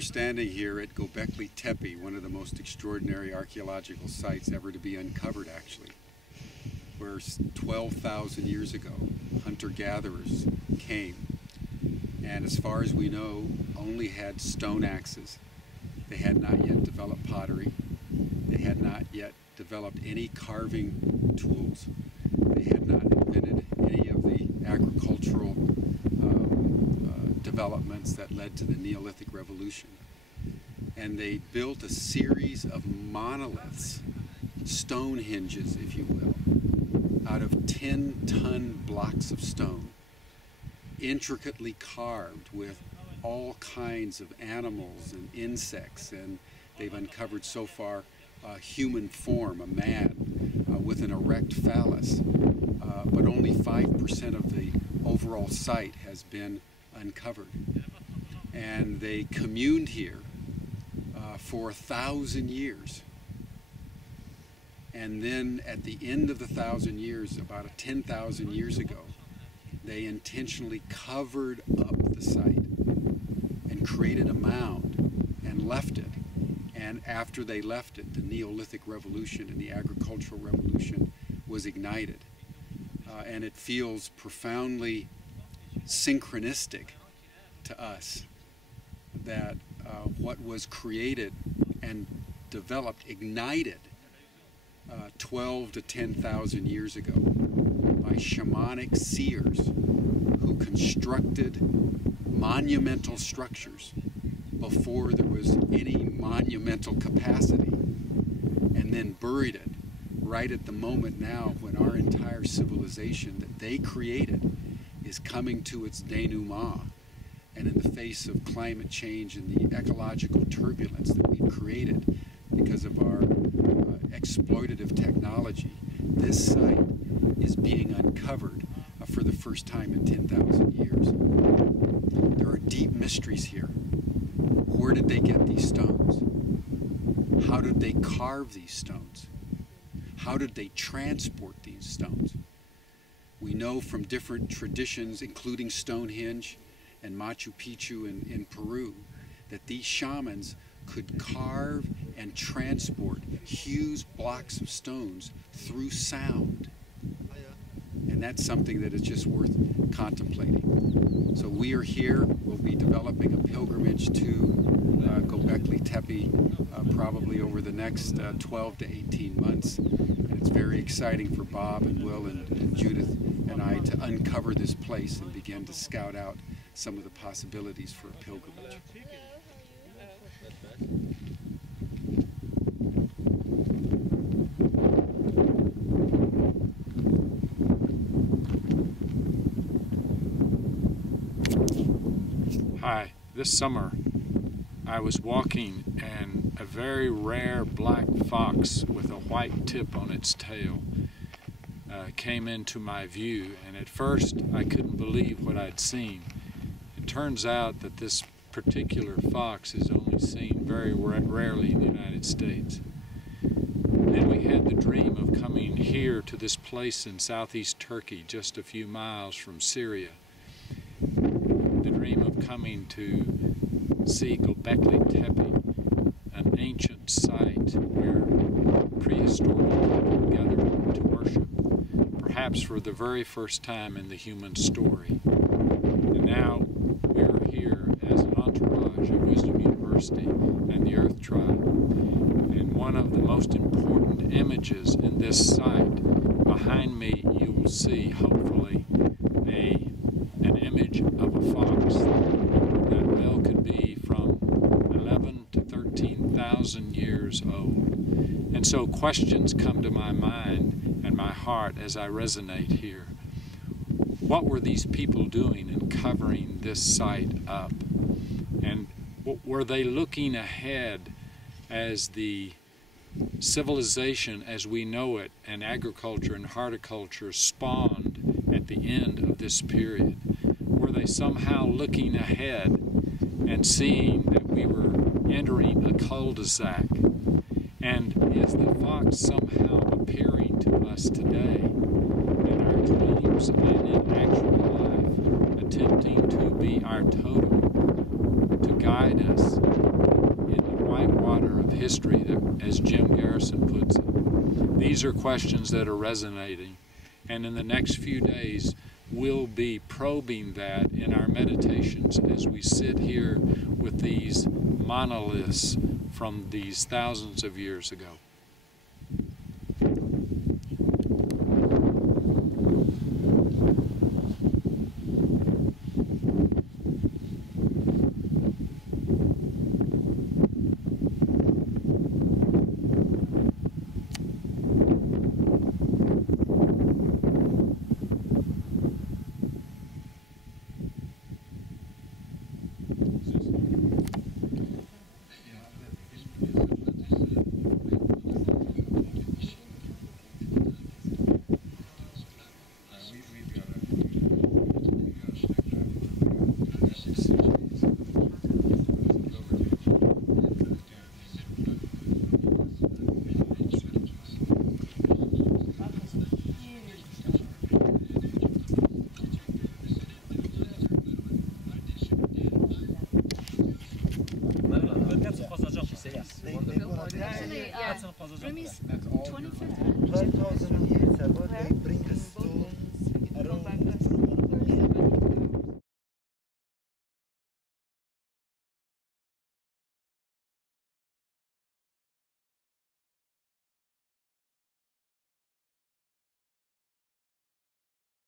We're standing here at Gobekli Tepe, one of the most extraordinary archaeological sites ever to be uncovered, actually, where 12,000 years ago hunter-gatherers came, and as far as we know, only had stone axes. They had not yet developed pottery. They had not yet developed any carving tools. They had not invented any of the agricultural developments that led to the Neolithic Revolution. And they built a series of monoliths, stone hinges, if you will, out of 10-ton blocks of stone, intricately carved with all kinds of animals and insects, and they've uncovered so far a human form, a man with an erect phallus, but only 5% of the overall site has been uncovered. And they communed here for 1,000 years. And then at the end of the 1,000 years, about 10,000 years ago, they intentionally covered up the site and created a mound and left it. And after they left it, the Neolithic Revolution and the agricultural revolution was ignited. And it feels profoundly synchronistic to us that what was created and developed, ignited 12 to 10,000 years ago by shamanic seers who constructed monumental structures before there was any monumental capacity, and then buried it right at the moment now when our entire civilization that they created is coming to its denouement. And in the face of climate change and the ecological turbulence that we've created because of our exploitative technology, this site is being uncovered for the first time in 10,000 years. There are deep mysteries here. Where did they get these stones? How did they carve these stones? How did they transport these stones? We know from different traditions, including Stonehenge and Machu Picchu in Peru, that these shamans could carve and transport huge blocks of stones through sound. And that's something that is just worth contemplating. So we are here. We'll be developing a pilgrimage to Gobekli Tepe probably over the next 12 to 18 months. And it's very exciting for Bob and Will and Judith and I to uncover this place and begin to scout out some of the possibilities for a pilgrimage. Hi, this summer I was walking and a very rare black fox with a white tip on its tail came into my view, and at first I couldn't believe what I'd seen. It turns out that this particular fox is only seen very rarely in the United States. Then we had the dream of coming here to this place in southeast Turkey, just a few miles from Syria. The dream of coming to see Gobekli Tepe, an ancient site where prehistoric people gathered to worship, perhaps for the very first time in the human story. And now we are here as an entourage of Wisdom University and the Earth Tribe. And one of the most important images in this site, behind me you will see, hopefully, an image of a fox that well could be from 11 to 13,000 years old. And so questions come to my mind and my heart as I resonate here. What were these people doing in covering this site up? And were they looking ahead as the civilization as we know it, and agriculture and horticulture spawned at the end of this period? Were they somehow looking ahead and seeing that we were entering a cul-de-sac? And is the fox somehow appearing to us today in our dreams and in actual life, attempting to be our totem, to guide us of history, that, as Jim Garrison puts it. These are questions that are resonating, and in the next few days we'll be probing that in our meditations as we sit here with these monoliths from these thousands of years ago. Actually, Remi's 25th. 12,000 years ago, they